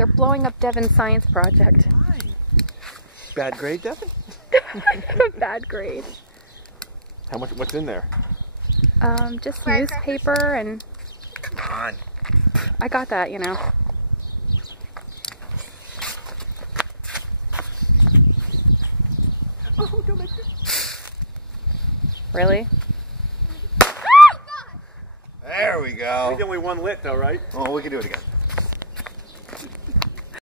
They're blowing up Devin's science project. Bad grade, Devin? Bad grade. How much? What's in there? Just newspaper and... Come on. I got that, you know. Oh, don't make this. Really? There we go. I think only one lit though, right? Oh, we can do it again.